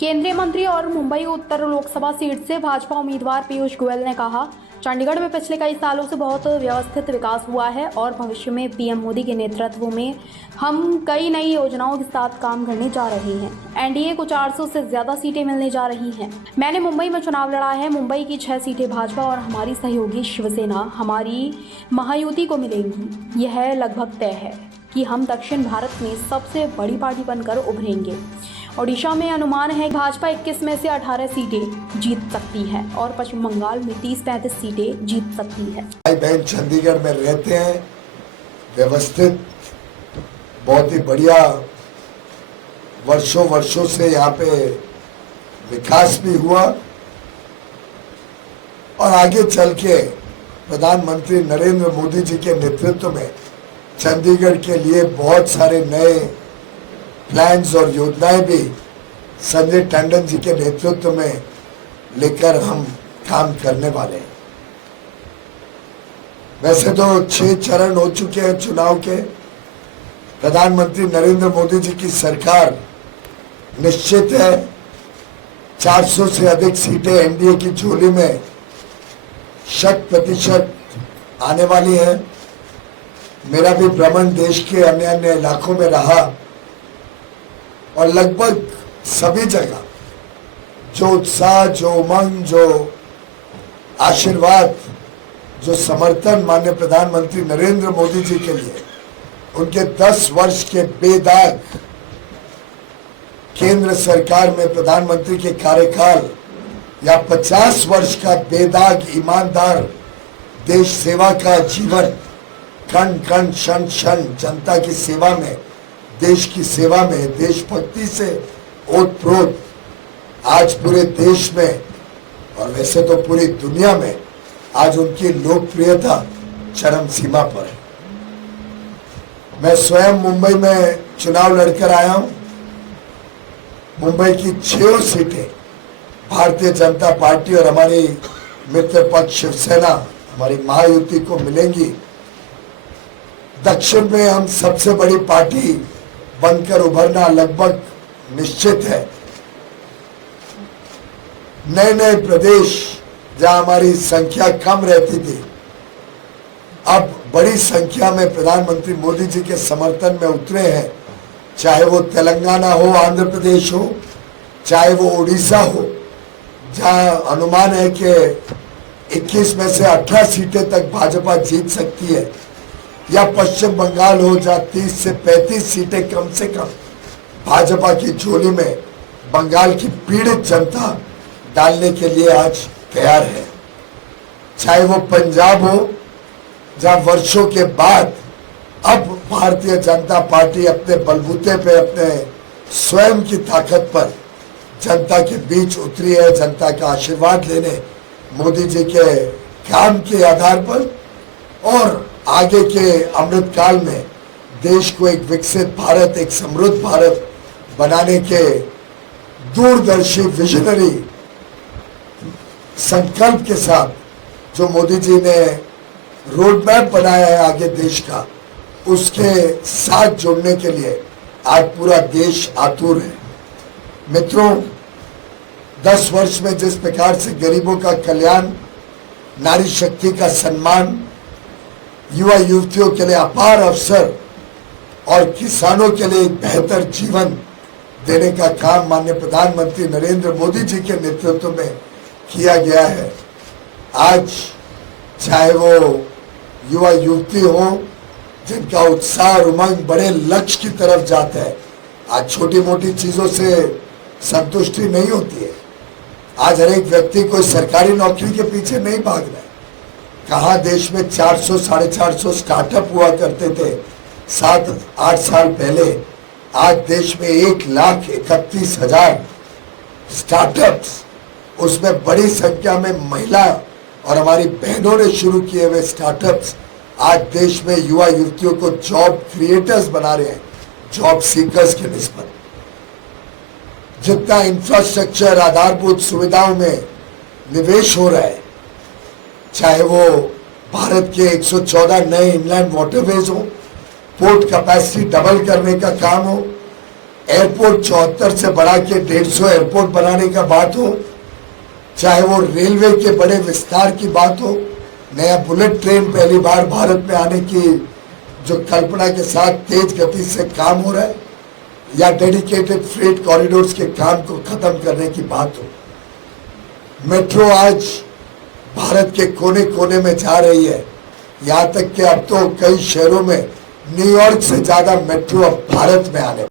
केंद्रीय मंत्री और मुंबई उत्तर लोकसभा सीट से भाजपा उम्मीदवार पीयूष गोयल ने कहा, चंडीगढ़ में पिछले कई सालों से बहुत व्यवस्थित विकास हुआ है और भविष्य में पीएम मोदी के नेतृत्व में हम कई नई योजनाओं के साथ काम करने जा रहे हैं। एनडीए को 400 से ज्यादा सीटें मिलने जा रही हैं। मैंने मुंबई में चुनाव लड़ा है। मुंबई की 6 सीटें भाजपा और हमारी सहयोगी शिवसेना हमारी महायुति को मिलेंगी। यह लगभग तय है कि हम दक्षिण भारत में सबसे बड़ी पार्टी बनकर उभरेंगे। ओडिशा में अनुमान है भाजपा 21 में से 18 सीटें जीत सकती है और पश्चिम बंगाल में 30-35 सीटें जीत सकती है। भाई बहन चंडीगढ़ में रहते हैं, व्यवस्थित, बहुत ही बढ़िया, वर्षों से यहाँ पे विकास भी हुआ और आगे चल के प्रधानमंत्री नरेंद्र मोदी जी के नेतृत्व में चंडीगढ़ के लिए बहुत सारे नए प्लान्स और योजनाएं भी संजय टंडन जी के नेतृत्व में लेकर हम काम करने वाले हैं। वैसे तो 6 चरण हो चुके हैं चुनाव के। प्रधानमंत्री नरेंद्र मोदी जी की सरकार निश्चित है 400 से अधिक सीटें एनडीए की झोली में 100% आने वाली है। मेरा भी भ्रमण देश के अन्य इलाकों में रहा और लगभग सभी जगह जो उत्साह, जो उमंग, जो आशीर्वाद, जो समर्थन माननीय प्रधानमंत्री नरेंद्र मोदी जी के लिए, उनके 10 वर्ष के बेदाग केंद्र सरकार में प्रधानमंत्री के कार्यकाल या 50 वर्ष का बेदाग ईमानदार देश सेवा का जीवन, कण कण क्षण क्षण जनता की सेवा में, देश की सेवा में, देशभक्ति से ओतप्रोत आज पूरे देश में और वैसे तो पूरी दुनिया में आज उनकी लोकप्रियता चरम सीमा पर है। मैं स्वयं मुंबई में चुनाव लड़कर आया हूं। मुंबई की 6 सीटें भारतीय जनता पार्टी और हमारी मित्र पक्ष शिवसेना, हमारी महायुति को मिलेंगी। दक्षिण में हम सबसे बड़ी पार्टी बनकर उभरना लगभग निश्चित है। नए प्रदेश जहां हमारी संख्या कम रहती थी, अब बड़ी संख्या में प्रधानमंत्री मोदी जी के समर्थन में उतरे हैं। चाहे वो तेलंगाना हो, आंध्र प्रदेश हो, चाहे वो उड़ीसा हो, जहां अनुमान है कि 21 में से 18 सीटें तक भाजपा जीत सकती है, या पश्चिम बंगाल हो जहां 30 से 35 सीटें कम से कम भाजपा की झोली में बंगाल की पीड़ित जनता डालने के लिए आज तैयार है। चाहे वो पंजाब हो जहां वर्षों के बाद अब भारतीय जनता पार्टी अपने बलबूते पे, अपने स्वयं की ताकत पर जनता के बीच उतरी है, जनता का आशीर्वाद लेने मोदी जी के काम के आधार पर, और आगे के अमृत काल में देश को एक विकसित भारत, एक समृद्ध भारत बनाने के दूरदर्शी विजनरी संकल्प के साथ जो मोदी जी ने रोड मैप बनाया है आगे देश का, उसके साथ जुड़ने के लिए आज पूरा देश आतुर है। मित्रों, 10 वर्ष में जिस प्रकार से गरीबों का कल्याण, नारी शक्ति का सम्मान, युवा युवतियों के लिए अपार अवसर और किसानों के लिए एक बेहतर जीवन देने का काम माननीय प्रधानमंत्री नरेंद्र मोदी जी के नेतृत्व में किया गया है। आज चाहे वो युवा युवती हो जिनका उत्साह और उमंग बड़े लक्ष्य की तरफ जाता है, आज छोटी मोटी चीजों से संतुष्टि नहीं होती है। आज हर एक व्यक्ति कोई सरकारी नौकरी के पीछे नहीं भागना है। कहाँ देश में 400 साढ़े 400 स्टार्टअप हुआ करते थे 7-8 साल पहले, आज देश में 1,31,000 स्टार्टअप्स, उसमें बड़ी संख्या में महिला और हमारी बहनों ने शुरू किए हुए स्टार्टअप्स आज देश में युवा युवतियों को जॉब क्रिएटर्स बना रहे हैं, जॉब सीकर्स के निस्बत। जितना इंफ्रास्ट्रक्चर, आधारभूत सुविधाओं में निवेश हो रहा है, चाहे वो भारत के 114 नए इनलैंड वाटरवेज हो, पोर्ट कैपेसिटी डबल करने का काम हो, एयरपोर्ट 74 से बढ़ा के 150 एयरपोर्ट बनाने का बात हो, चाहे वो रेलवे के बड़े विस्तार की बात हो, नया बुलेट ट्रेन पहली बार भारत में आने की जो कल्पना के साथ तेज गति से काम हो रहा है, या डेडिकेटेड फ्रेट कॉरिडोर्स के काम को खत्म करने की बात हो। मेट्रो आज भारत के कोने कोने में जा रही है, यहाँ तक कि अब तो कई शहरों में न्यूयॉर्क से ज्यादा मेट्रो अब भारत में आने